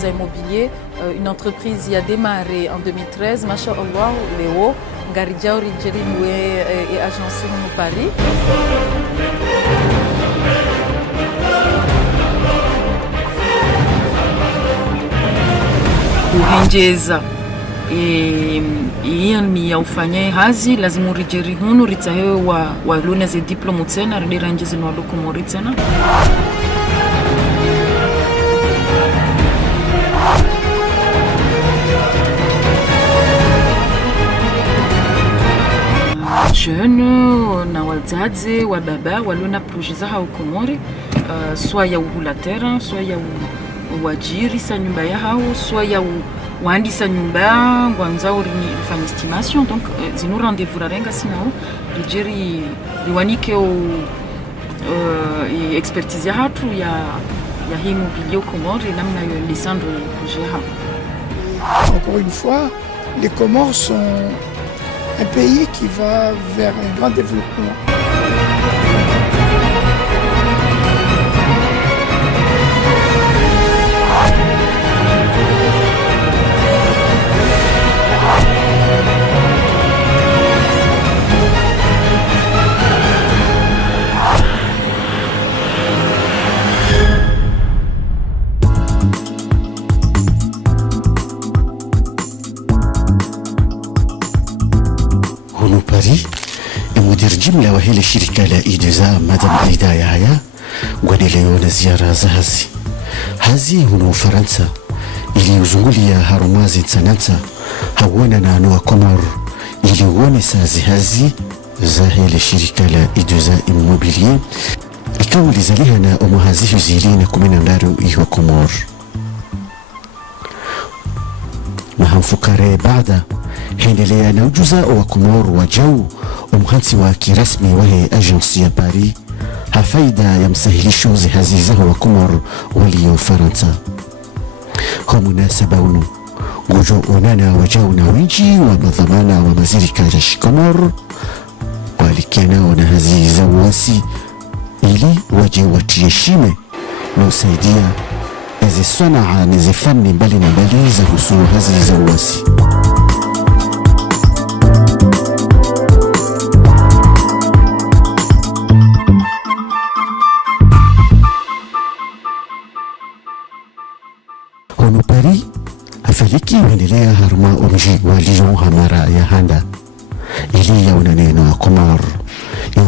I2A Immobilier, une entreprise qui a démarré en 2013. Masha'Allah, Léo, Garidja Orijeri et agence de Paris. Kuhenjeza yani ya ufanye hazi lazima urijeri hunu ritahewe wa luna ze diplomu tena ridira njezi na waluku mori tena. Jeune na wazazi wa baba waluna projet za haukomori soit ya uhulatera, soit ya wajiri sa nyumba ya hao, soit ya wandi sa nyumba ngwanzao rifanya estimation. Donc zinu rendez-vous rarenga sinao rijeri liwanike expertise ya hatu ya hii immobilier au Comores namna yo descendre projet hao. Encore une fois, les Comores sont un pays qui va vers un grand développement. مدير جملة وهي شركة I2A مدام أيدا يحيى قال لي زيارة هذه هنا فرنسا اللي يزولي هرمازي تنانتا هوانا نانو كومور اللي ونسا هذه زاهي لشركة I2A Immobilier ikawa lizalihana umuhazifu zilina kumena ndaro iho Komor mahamfukare baada hendelea na ujuza wa Komor wa jau umhansi wa kirasmi wahe agency ya Paris hafaida ya msahilisho zihazizaho wa Komor walio Faransa kwa munasaba unu gujo onana wajau na winji wa madhamana wa mazirika ya Komor walikiana wana haziza wasi ili waje watiheshime na usaidia ezi sanaa nezi fani mbali na mbali za husu hazi za uwasi. Hono Paris hafaliki wendelea harma omji wa Lyon hamara ya handa ili ya unaneno wa Komor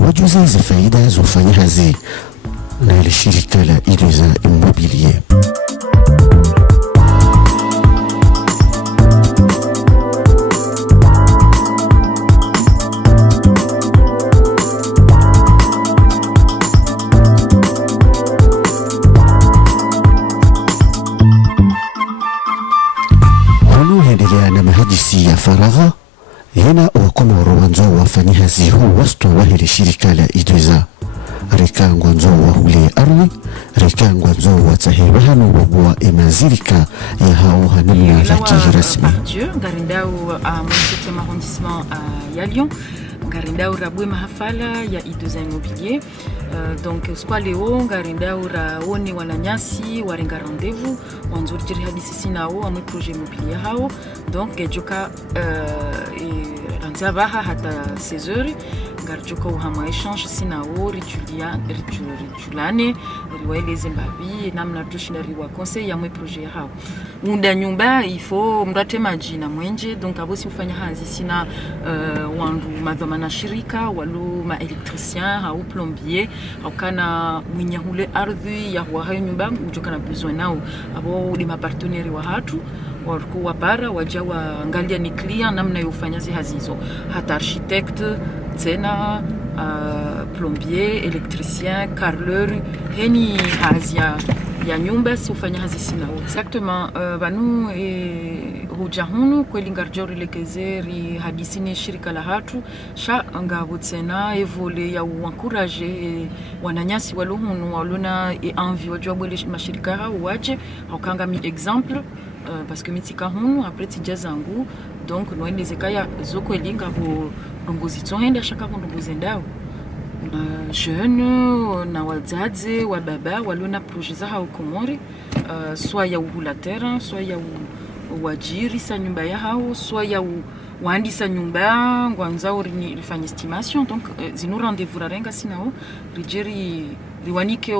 wajuzi za faida zofanya hazi na shirika la I2A Immobilier. Hunu hendelea na mahadisi ya faragha hena wakomoro wanzo wafanya hazi huu wasto wahili shirika la I2A reka ngwanzo wahule arwi reka ngwanzo watahewa hanu wabua emazirika ya hao hanila laki rasmi Garindao mon arrondissement ya Lyon Garindao rabwe mahafala ya I2A Immobilier donc skwa leo Garindao raoni wananyasi warenga rendez-vous wanzuri jiri hadisi sinao amwe projet immobilier hao donc gejuka ranzabaha hata 16h garjuka uhama échange sinao rijulane riwaeleze mbabi namna tushinari wa conseil ya mwe projet hao unda nyumba ifo mrate majina mwenje donc abosi ufanya hazi sina wandu madhamana shirika walu ma électricien au plombier au kana mwinya hule ardhi ya hayo nyumba ujoka na besoin nao abo de ma partenaire wa hatu warku wapara wajawa angalia ni client namna yofanya hazi hizo hata architecte tena plombier, électricien, carreleur, heni hazia ya nyumba si ufanya hazi sina exactement banu hoja hunu kweli ngarjori lekezeri hadisini shirika la hatu sha ngabo tena evole ya encourager wananyasi walohunu walona envie wajwa bwele mashirika hao waje haukanga mi exemple parce que mitika hunu après tija zangu donc noende zekaya zoko elinga bo ndongozi tsohenda shaka ndongozi ndao jeune na wadzadze wa baba waliona projet za hao Komori, soit ya uhula terrain, soit ya wajiri sa nyumba ya hao, soit ya waandisa nyumba ngwanzao rifanya estimation. Donc zinu rendez-vous rarenga sinao rijeri riwanike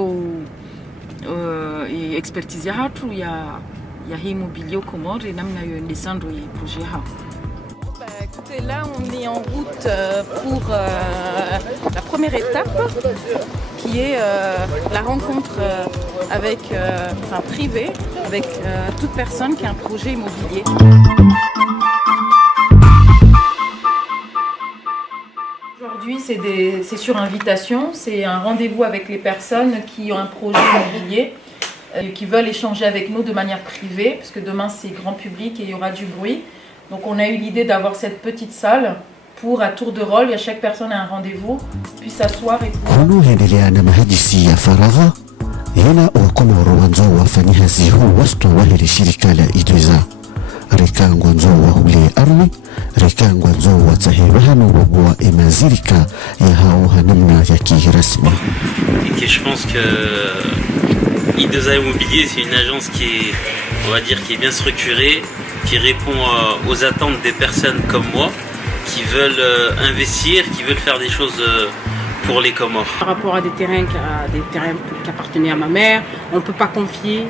expertise ya hatu ya hii immobilier au Comores namna yo descendre le projet ha. Écoutez, là on est en route pour la première étape qui est la rencontre avec privée avec toute personne qui a un projet immobilier. Aujourd'hui, c'est sur invitation, c'est un rendez-vous avec les personnes qui ont un projet immobilier, qui veulent échanger avec nous de manière privée, parce que demain c'est grand public et il y aura du bruit. Donc on a eu l'idée d'avoir cette petite salle pour à tour de rôle, et chaque personne a un rendez-vous, puis s'asseoir et Rikangwa nzo wa hule arwi, rikangwa nzo wa tahibahano wabua emazirika ya hao hanamna ya kirasmi. Et je pense que I2A Immobilier, c'est une agence qui est, on va dire, qui est bien structurée, qui répond aux attentes des personnes comme moi, qui veulent investir, qui veulent faire des choses pour les Comores. Par rapport à des terrains qui appartenaient à ma mère, on ne peut pas confier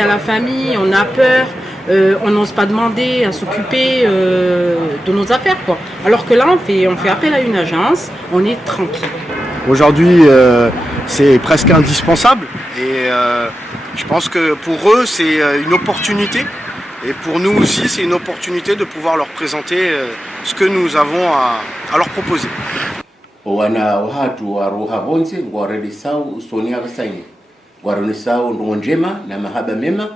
à la famille, on a peur, on n'ose pas demander à s'occuper de nos affaires, quoi. Alors que là, on fait appel à une agence, on est tranquille. Aujourd'hui, c'est presque indispensable et je pense que pour eux, c'est une opportunité. Et pour nous aussi, c'est une opportunité de pouvoir leur présenter ce que nous avons à leur proposer. Wana wahatu wa roha bonze ngwarelisau usoni abasaini ngwarelisau ndonjema na mahaba mema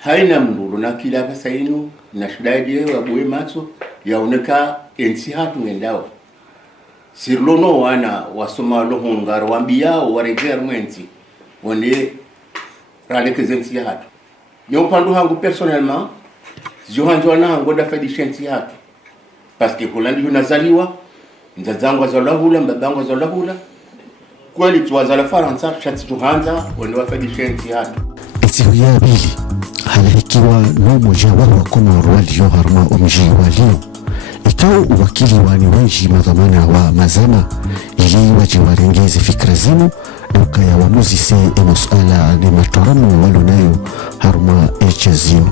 haina mndu na kila abasainu na shidaje wabuwe matso yaoneka ensi hatu ngendao sirlono wana wasoma lohongar wambia wareger mwenzi wone raleke zensi hatu yo pandu hangu personnellement johanjo na hango da fedi shensi hatu parce que kolandi unazaliwa nzazangu wazalahula mbabangu wazalahula kweli tuwazala faransa shati tuhanza wende wafedi shensi hatu siku ya pili halahikiwa no moja wa Komoro walio harma umji walio ikao uwakili wani wenji madhamana wa mazama ili wajiwarengeze fikra zenu duka ya wamuzi se masuala ni mataramu walonayo harma echazio.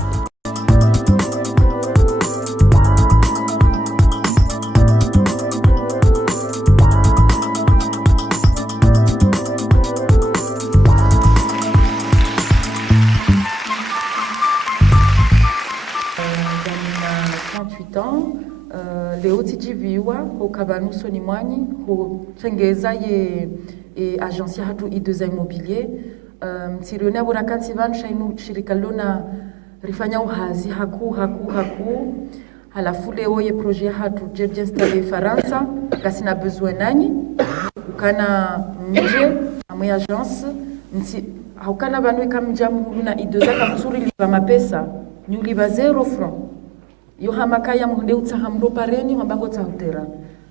Leo tijiviwa ukabanu soni mwani hutengeza ye agence ya hatu I2A Immobilier mtiriona burakansi vanu shainu shirika lona rifanya uhazi haku halafu leo ye projet ya hatu jeje installe Faransa kasina besoin nani ukana mje amwe agence mti haukana vanu kamjamu na I2A kamsuri liba mapesa ni uliba 0 francs.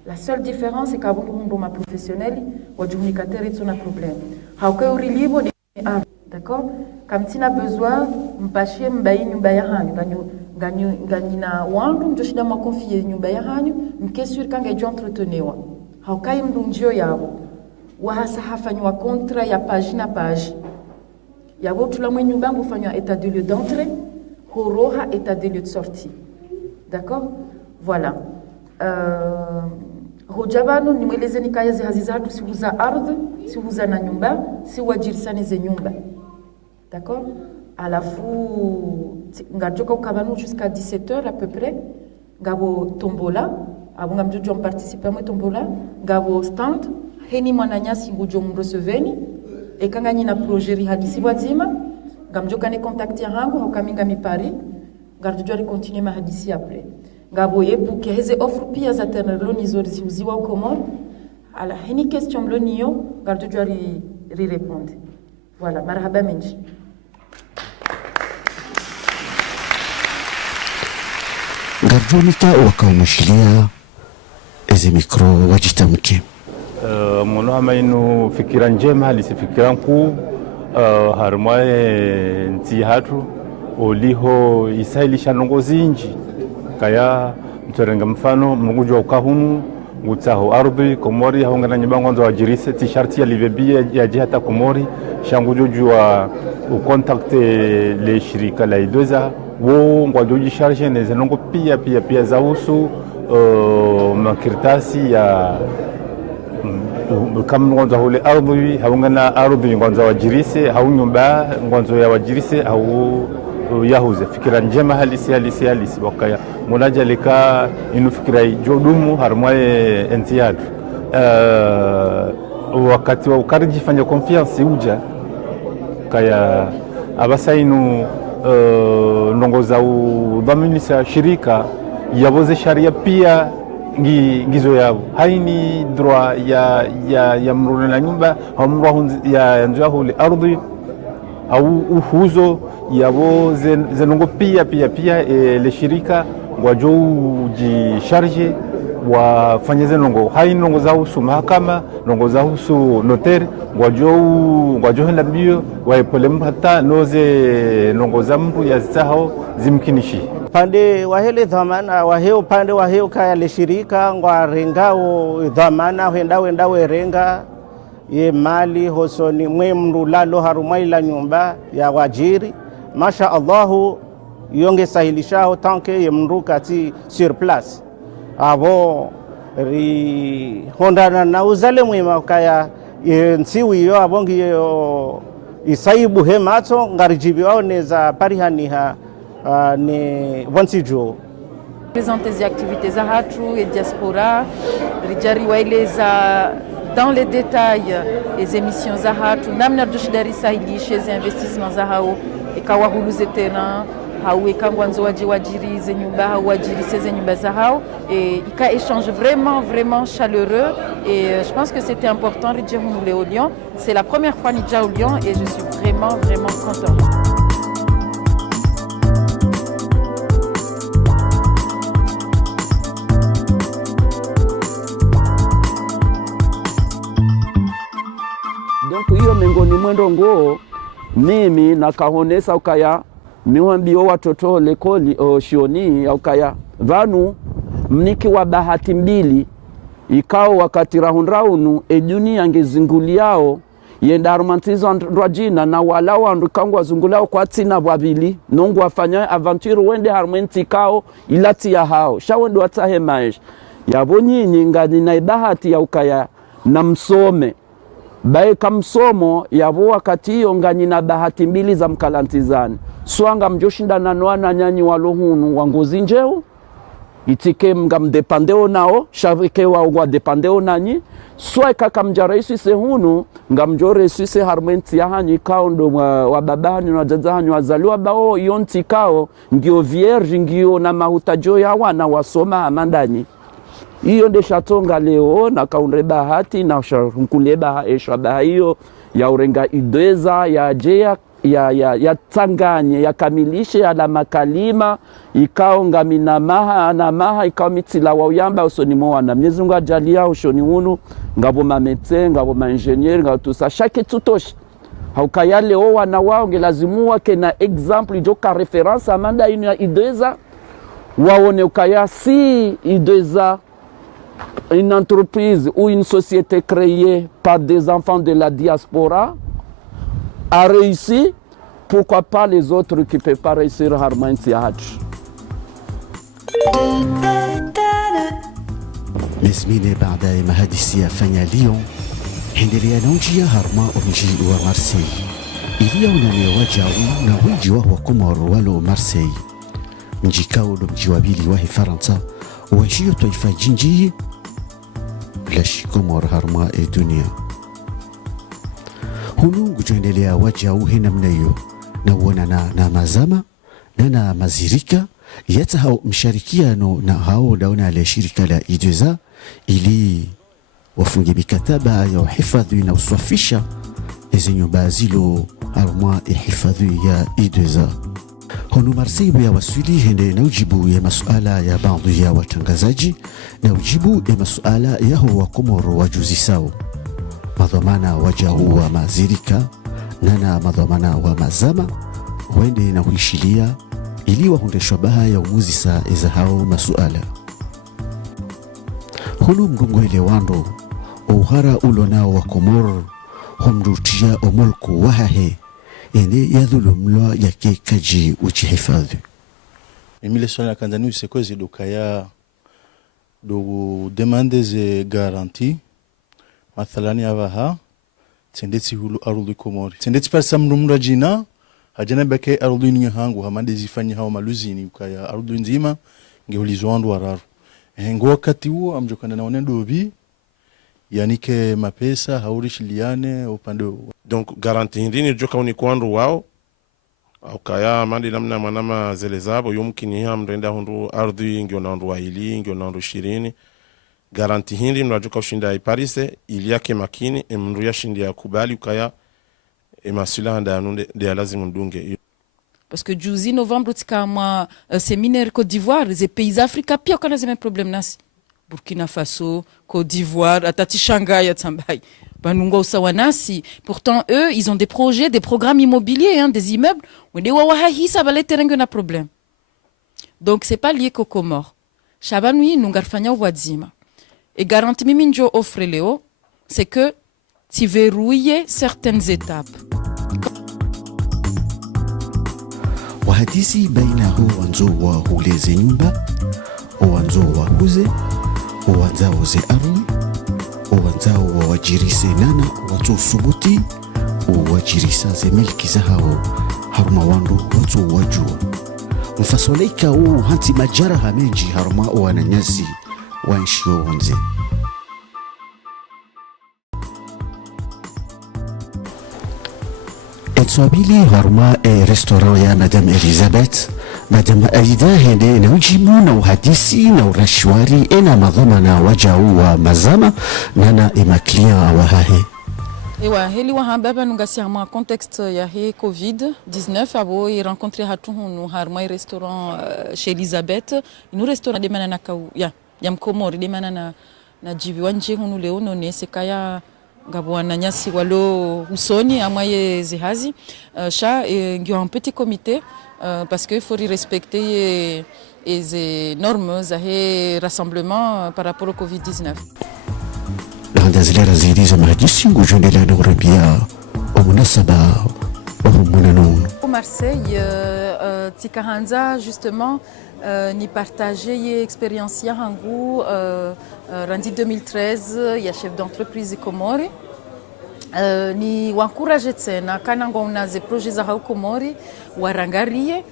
La seule différence c'est qu'avant ma professionnel ou communicateur et son problème. Hauka urilivo d'accord? Comme tu as besoin mpashie mbai nyumba ya hanyu nganyina wandu mjoshida mwa confier nyumba ya hanyu mkesuri kanga ejo entretenewa. Hauka imdunjio yabo. Wahasa hafanywa contrat ya page na page. Yabo tulamwe nyumba ngufanywa état de lieu d'entrée, horoha état de lieu de sortie. D'accord? Voilà. Hojabanu nimweleze nikayazi hazizatu si huza ardhi, si huza na nyumba, si wajirisane ze nyumba. D'accord? Alafu ngajoka ukabanu jusqu'à 17h à peu près. Ngabo tombola, abunga mjojo participer mwe tombola, ngabo stand, heni mwananyasi ngujo mroseveni, ekanga nyina projeri hadisi wazima, ngamjoka ne contacter hangu hokaminga mi Paris. Gardu continue ma hadisi après. Ngabo yebuke heze offre pia za tenelo nizori ziuziwa Komoro. Ala hini question mloniyo gardu ri répondre. Voilà, marhaba menji. Gardunika wakaumshilia eze mikro wajitamke. mono ama inu fikira njema halisi fikira nkuu harumwae nti hatu oliho isailisha nongozi inji kaya mtorenga mfano mnugujwa ukahunu ngutaho ardhi Komori haungana nyibango nzo wajirise t-shirt ya livebia ya jihata Komori shangujujwa ukontakte le shirika la idoza wo ngwajoji charge neze nongo pia za usu makirtasi ya kama ngonzo hule ardhi haungana ardhi ngonzo wajirise haunyumba ngonzo ya wajirise au yahuze fikira njema halisi wakaya munaja leka inu fikira jodumu harmwae entiyadu wakati wa ukariji fanya confiance uja kaya abasa inu nongoza udhaminisa shirika yaboze sharia pia ngizo yao haini droit ya mruna na nyumba hamrwa ya nzua hule ardhi au uhuzo yabo zenongo pia le shirika wajo ujisharge wafanye zenongo hai nongo za husu mahakama nongo za husu notere wajo henda bio waepole mpata noze nongo za mbu ya zitahao zimkinishi pande wahele dhamana waheo pande waheo kaya le shirika ngwa rengao dhamana wenda werenga ye mali hosoni mwe mrulalo harumwaila nyumba ya wajiri masha Allahu yonge sahilishao tanke ye mruka ti sur place abo ri hondana na uzale mwema kaya nsiwi yo abongi yo isaibu hemato ngarijibi wao neza parihaniha ne vansijo présenter les activités Zahatu et diaspora rijari waileza dans les détails les émissions Zahatu namna dushidari sahili chez investissements Zahao ikawahuluze tena hau ikangwanzo wajirize nyumba hau wajirise nyumba Zahao et ika échange vraiment chaleureux et je pense que c'était important rijehunu au Lyon. C'est la première fois nija au Lyon et je suis vraiment content. Donc hiyo mengoni mwendo ngoo mimi nakahonesa ukaya miwambio watoto lekoli shioni ukaya vanu mniki wa bahati mbili ikao wakati rahunraunu dunia ngezinguliao yenda romantizo ndwajina na wala wandu kangwa zungulao kwa tina wabili nongu wafanya aventure wende harmenti kao ilati ya hao shawendo watahe maisha yabo nyinyi ngani na bahati ya ukaya na msome bae kamsomo yabo wakati hiyo ngani na bahati mbili za mkalantizani swanga mjoshinda na noana nyanyi walohunu wangozi njeu itike mga mdepandeo nao shavike wa depandeo nanyi swa kaka mjaraisi sehunu nga mjoresi se harmenti ya hanyi kao ndo wa babani na jaza hanyi wazaliwa bao yonti kao ngio vierge ngio na mahutajo ya wana wasoma amandani hiyo nde shatonga leo na kaunre bahati na shankule bahasha hiyo ya urenga ideza ya jea ya tanganye ya kamilishe ya la makalima ikao ngamina maha na maha ikao mitila wa uyamba usoni mwana Mwenyezi Mungu ajalia ushoni hunu ngabo mamete ngabo maingenier ngabo tusa chaque tutoshi haukaya leo wana wao ngelazimu wake na example joka reference amanda inu ya ideza waone ukaya si ideza une entreprise ou une société créée par des enfants de la diaspora a réussi, pourquoi pas les autres qui ne peuvent pas réussir à Harmantiahatch. مزمينة بعد مهادسية فنيا ليون هندريا نوجيا هرما أمجي ومارسي إليا وناني واجاو نويجي وهو كومور والو مارسي نجيكاو لمجيوابيلي وهي فرنسا وشيو طيفا جنجي لش كومور هرما الدنيا هنو جوينيليا واجاو هنا منيو نوونانا نامازاما نانا مازيريكا يتهاو مشاركيانو نهاو لونا لشركة لا إيدوزا ili wafunge mikataba ya uhifadhi na uswafisha zenye bazilo haruma ihifadhi ya ideza Hunu Marseille ya waswili hende na ujibu ya masuala ya baadhi ya watangazaji na ujibu ya masuala ya wa Komoro wajuzi sao. Madhamana wajahu wa mazirika nana madhamana wa mazama wende na huishilia ili wahundeshwa baha ya umuzi saa eza hao masuala. Hunu mgungwele wando uhara ulo nao wa Komoro humrutia omolku wahahe ene ya dhulumlwa yake kaji uchihifadhi. Emile Sonia Kanzani c'est quoi zidukaya do demande ze garantie mathalani avaha tendetsi hulu arudi Komori tendetsi pasa mrumra jina hajana beke arudi ni hangu hamande zifanya hao maluzini ukaya arudi nzima ngeulizwandu wararu ngo wakati huo amjokana na onendo bi yanike mapesa haurishiliane upande. Donc garantie ndini joka unikwandu wao ukaya mandi namna manama zele zabo yumkini hamrenda hundu ardhi ngio nandu wahili ngio nandu 20 garantie hindi mnajoka ushinda iparise ili yake makini mndu yashindi ya kubali ukaya emasula handa nunde de lazima ndunge. Parce que juzi novembre tika ma séminaire Côte d'Ivoire les pays africains pia kana zeme problème nasi Burkina Faso, Côte d'Ivoire, atati Shanghai atsambai banungo usawanasi. Pourtant eux ils ont des projets, des programmes immobiliers hein, des immeubles où des wawahi ça va les terrain na problème. Donc c'est pas lié qu'au Comores. Shabanui nungarfanya wadzima. Et garantie mimi njo offre Léo, c'est que tu verrouilles certaines étapes. Wahadisi baina hu wanzo wa huleze nyumba, wanzo wa huze, wanzao ze arwi, wanzao wa wajirise nana, watu subuti, wajirisa ze milki za hao, haruma wandu watu wajua. Mfasoleka hanti majara hamenji haruma wananyazi, wanshio wanze. Swabili harma restaurant ya Madame Elizabeth, Madame Aida hende na ujibu na uhadisi na urashwari ena madhamana wajau wa mazama nana imaklia wa hahe. Ewa heli wa hambaba nungasi harma contexte ya he Covid-19 abo i rencontré hatu hunu harma restaurant chez Elizabeth. Inu restaurant de manana kau ya mkomori de manana na jibi wanje hunu leo none sekaya ngabwana nyasi walo usoni amaye zihazi sha ngio un petit comité parce que il faut respecter les normes zahe rassemblement par rapport au Covid-19. Landazilera zidi za mahadisi ngujondela na urabia omunasaba omunanonu. Au Marseille tikahanza justement ni partager ye expérience ya hangu Randi 2013 ya chef d'entreprise Komori ni wankuraje tena kana ngona ze projets za Komori warangarie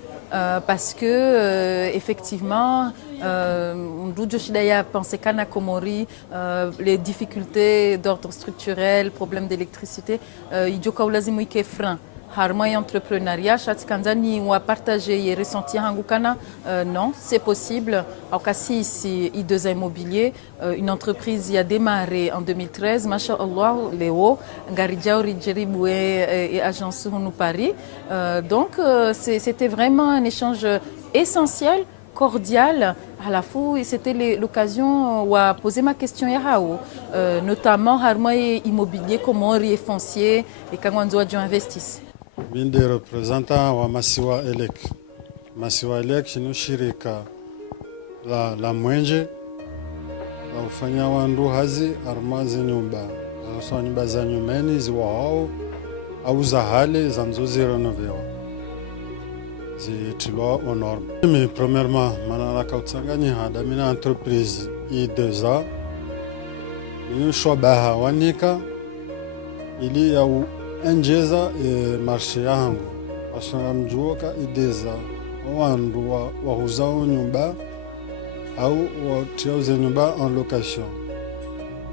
parce que effectivement ndujo shida ya penser kana Komori les difficultés d'ordre structurel, problèmes d'électricité ijoka ulazimu ike frein harma entrepreneuriat chatkanzani wa partager et ressentir hangukana non c'est possible aukasi ici I2A immobilier une entreprise qui a démarré en 2013 machallah Léo ngarijao rijeribu et agence hunu Paris donc c'était vraiment un échange essentiel cordial à la fois et c'était l'occasion où à poser ma question yahao notamment harma immobilier Komori et foncier et kangwanzo adjo investisse. Mimi ndiye representant wa Masiwa Elek. Masiwa Elek ni shirika la mwenje la ufanya wandu hazi armazi nyumba. Sasa nyumba za nyumeni ziwa hao au za hali za mzuzi renovewa. Zitilwa aux normes. Mais premièrement, manana kautsanganya hada mina entreprise I2A. Ni shobaha wanika ili ya enjeza marché yangu ashanga mjuoka ideza wandu wahuzao nyumba au watiauze nyumba en location.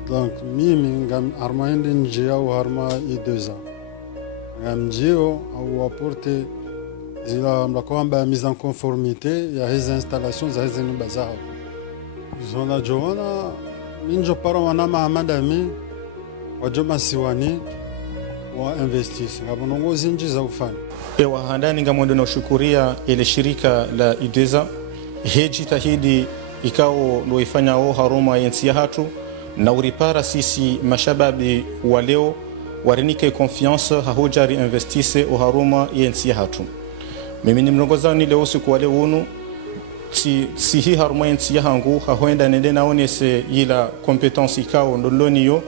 Donc mimi ngam armaende njia au harma I2A ngam njio au apporter zila mlakwamba mise en conformité ya hizi installations za hizi nyumba zao zona joona minjo para wana mahamada mi wajoma siwani wa investisi ngabonongozi nji za ufanya ewa handani ngamwendo na ushukuria ile shirika la ideza hejitahidi ikao loifanya o haruma yensi ya hatu na uripara sisi mashababi wa leo warinike confiance hahujari investise o haruma yensi ya hatu mimi ni mlongozani leo siku wale unu si hii haruma yensi ya hangu hahoenda nende naonese ila competence ikao ndoloniyo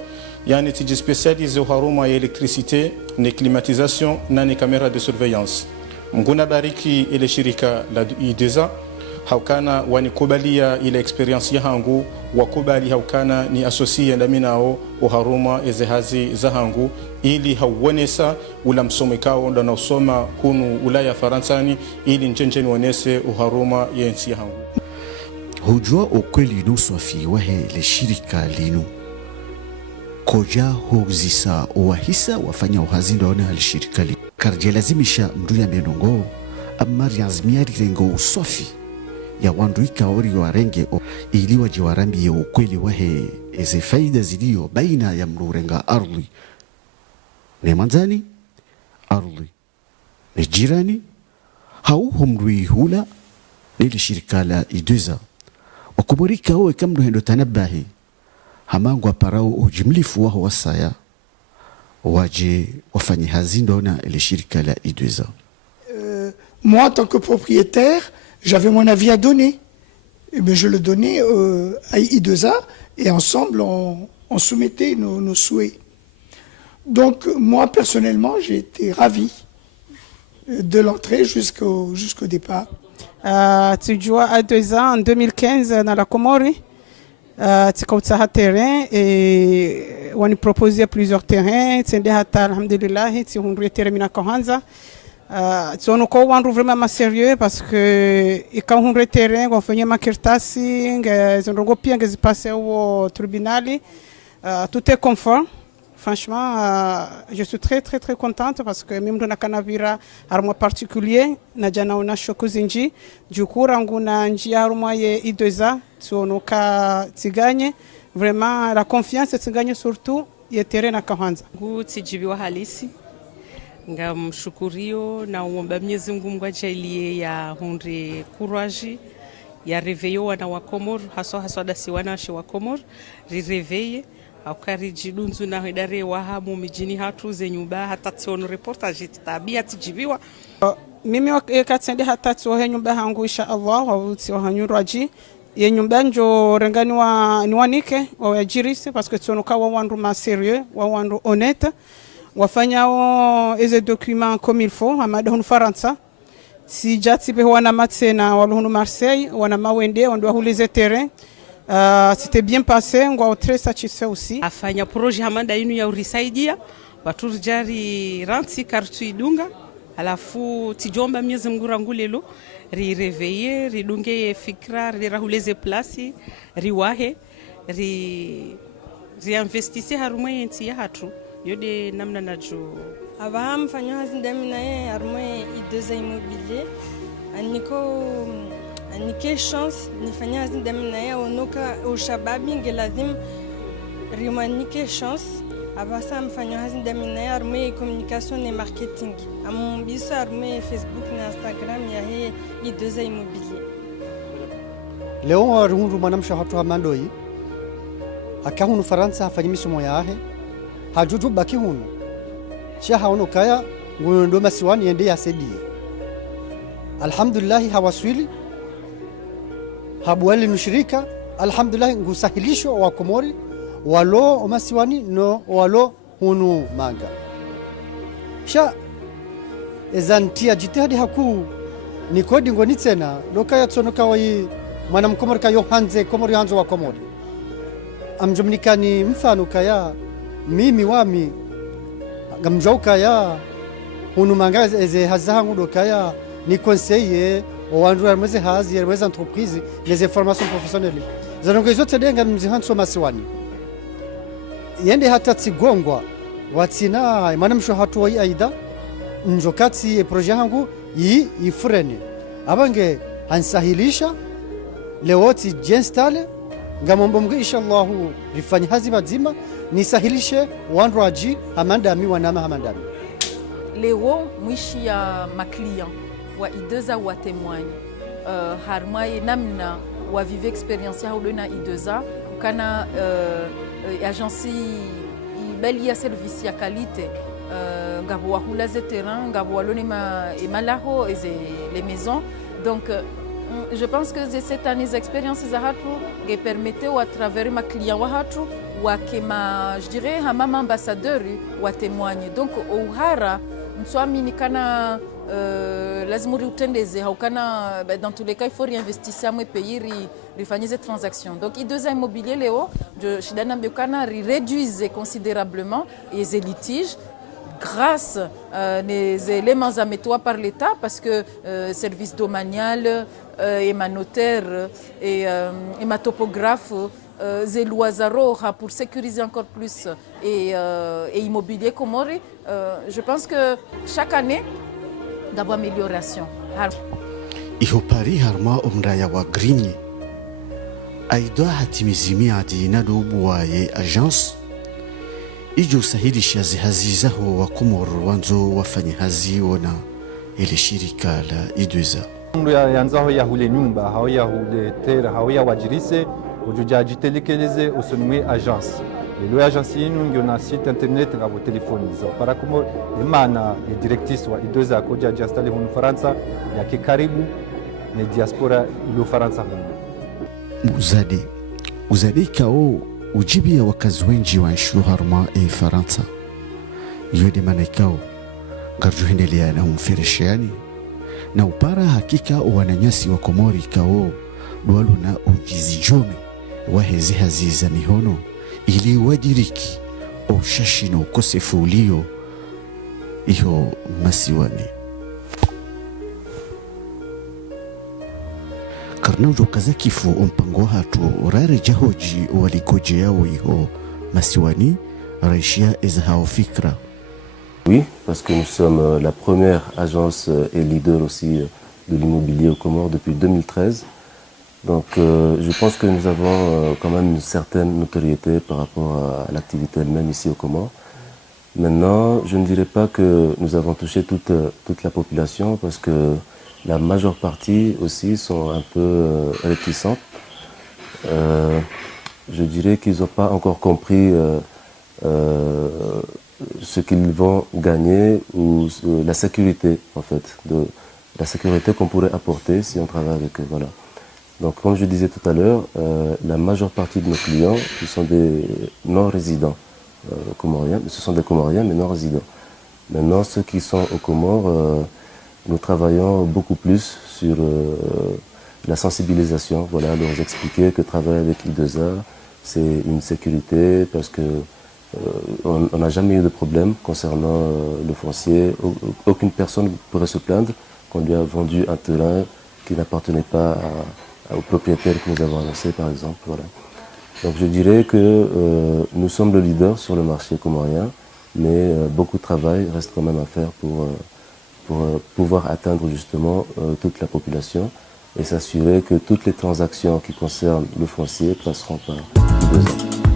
yani tiji specialize o haruma ya elektricite ne climatisation na ne kamera de surveillance mguna bariki ile shirika la ideza haukana wanikubalia ile experience ya hangu wakubali haukana ni asosie ndami nao uharuma ezehazi za hangu ili hauonesa ula msomekao ndo na usoma kunu ulaya faransani ili njenjeni wonese uharuma yensi ya hangu hujua ukweli nuswafi wahe le shirika linu koja huzisa uwahisa wafanya uhazindo wana le shirika linu karje lazimisha mdu ya menongo amari azmiari rengo uswafi ya wandu ikaori wa renge ili wajiwarambi ya ukweli wahe eze faida zilio baina ya mrurenga ardhi ne manzani ardhi ne jirani hauho mrui hula nili shirika la ideza wakuborika owe kamdu hendo tanabahi hamangwa parao ujimlifu waho wasaya waje wafanyi hazindo na ili shirika la ideza. Moi en tant que propriétaire j'avais mon avis à donner, mais je le donnais à I2A et ensemble on soumettait nos souhaits. Donc moi personnellement j'ai été ravi de l'entrée jusqu'au départ. Tu joues à I2A en 2015 dans la Comori. Tu as un terrain et on proposait plusieurs terrains. Tu as alhamdulillah, tu as terminé à Kohanza. Tu as vraiment sérieux parce que quand on est terrain, on fait une maquetage, on a passé au tribunal, tout est conforme. Franchement, je suis très contente parce que même dans la canavira, armoire particulier, najana ona shokuzinji, du coup, ranguna nji armoire I2A, tu onoka tiganye, vraiment la confiance tiganye surtout, ye terrain na Kahanza. Tijibiwa halisi. Ngamshukurio na uomba Mwenyezi Mungu ajalie ya hunde courage ya reveyo wana wa Komoro haswa dasi wanashi wa Komoro rireveye akarijidunzu na idare wa hamu mijini hatu zenyumba hata tion reportage tabia tijibiwa mimi wakati hata tio nyumba hangu insha Allah wa tio hanyuraji ye nyumba njo rengani wa niwanike wa ajirisi parce que tionoka wa wandu ma sérieux wa wandu honnête wafanyao eze documents comme il faut amada hunu Faransa si jati be wana matsena wa hunu Marseille wana mawende on doit rouler terrain c'était bien passé ngwa très satisfait aussi afanya projet hamanda inu ya urisaidia baturjari ranti kartu idunga alafu tijomba Mwenyezi Mungu rangulelo ri réveiller ridunge fikra ri rahuleze place riwahe ri investisse harumwe yenti ya hatu yode namna najo aba mfanyo hazindami naye armoe I2A immobilier anike chance nifanya hazindami naye onoka ushababi ngelazim rimanike chance abasa mfanyo hazindami naye armoe communication et marketing ambiso armoe Facebook na Instagram ya he I2A immobilier leo arundu manamsha hatu hamandoi akahunu Faransa afanye misomo yahe hajuju baki hunu sha haono kaya ngundo masiwani yende ya sedie alhamdulillah hawaswili habwali nushirika alhamdulillah ngusahilisho wa Komori walo masiwani no walo hunu manga sha ezantia jitihadi haku ni kodi ngoni tena lokaya tsonoka wai mwana mkomori kayo hanze Komori hanzo wa Komori amjumnikani mfano kaya mimi wami gamjauka ya hunu manga eze hazangu dokaya ni conseiller owandu mweze hazi mweze entreprise les informations professionnelles zanongo zote denga mzihanso masiwani yende hata tsigongwa watina mana msho hatu wa aida njokati projet hangu ifrene abange hansahilisha lewoti jenstale ngamombo mga inshallah rifanya hazi mazima nisahilishe wandu aji hamandami wanama hamandami. Leo mwishi ya maklients wa ideza wa témoigne harmai namna wa vive experience ya udona ideza kana agence beli ya service ya qualité ngabo wa hula ze terrain ngabo wa lone malaho et les maisons. Donc je pense que cette année expérience za hatu ge permettre à travers ma client wa hatu wa kema je dirais hamama ambassadeur wa témoigne. Donc uhara mswami kana lazima utendeze haukana dans tous les cas il faut réinvestir mwe pays rifanye ces transactions. Donc ideza immobilier leo je shidana mbekana réduise considérablement les litiges grâce les éléments amétois par l'État parce que service domanial et ma notaire et ma topographe Zelouazaro pour sécuriser encore plus et immobilier Comore. Je pense que chaque année d'abord amélioration. Iho pari harma umraya wa grinye aidoa hatimizimi adina dobuwaye agence ijo sahilisha zihazizaho wa Komoro wanzo wafanyahazi wona ile shirika la idweza ndu yanzaho yahule nyumba hao yahule tera hao ya wajirise ujujaji telekeleze usonwe agence lelo agence yenu ndio na site internet ngabo telefoniza para como imana directrice wa idweza koja installe hunu Faransa yake karibu ne diaspora ilo Faransa hunu uzadi kao ujibia wakazi wengi wa nchi harma Faransa yode manaikao garjuhendelea na umfereshani na upara hakika wananyasi wa Komori kao dualo na ujizijome wahezi haziza mihono ili wadiriki ushashi na ukosefu ulio iho masiwani karnaujo kazakifu mpango hatu urare jahoji waligoje yao iho masiwani raishia ezahao fikra. Oui, parce que nous sommes la première agence et leader aussi de l'immobilier aux Comores depuis 2013. Donc je pense que nous avons quand même une certaine notoriété par rapport à l'activité elle-même ici aux Comores. Maintenant, je ne dirais pas que nous avons touché toute la population parce que la majeure partie aussi sont un peu réticentes. Je dirais qu'ils n'ont pas encore compris ce qu'ils vont gagner ou la sécurité en fait, la sécurité qu'on pourrait apporter si on travaille avec eux. Voilà. Donc comme je disais tout à l'heure, la majeure partie de nos clients qui sont des non-résidents comoriens, ce sont des Comoriens mais non-résidents. Maintenant ceux qui sont aux Comores, nous travaillons beaucoup plus sur la sensibilisation, voilà, leur expliquer que travailler avec I2A c'est une sécurité parce que on n'a jamais eu de problème concernant le foncier. Aucune personne ne pourrait se plaindre qu'on lui a vendu un terrain qui n'appartenait pas au propriétaire que nous avons annoncé, par exemple. Voilà. Donc je dirais que nous sommes le leader sur le marché comorien, mais beaucoup de travail reste quand même à faire pour pouvoir atteindre justement toute la population et s'assurer que toutes les transactions qui concernent le foncier passeront par I2A.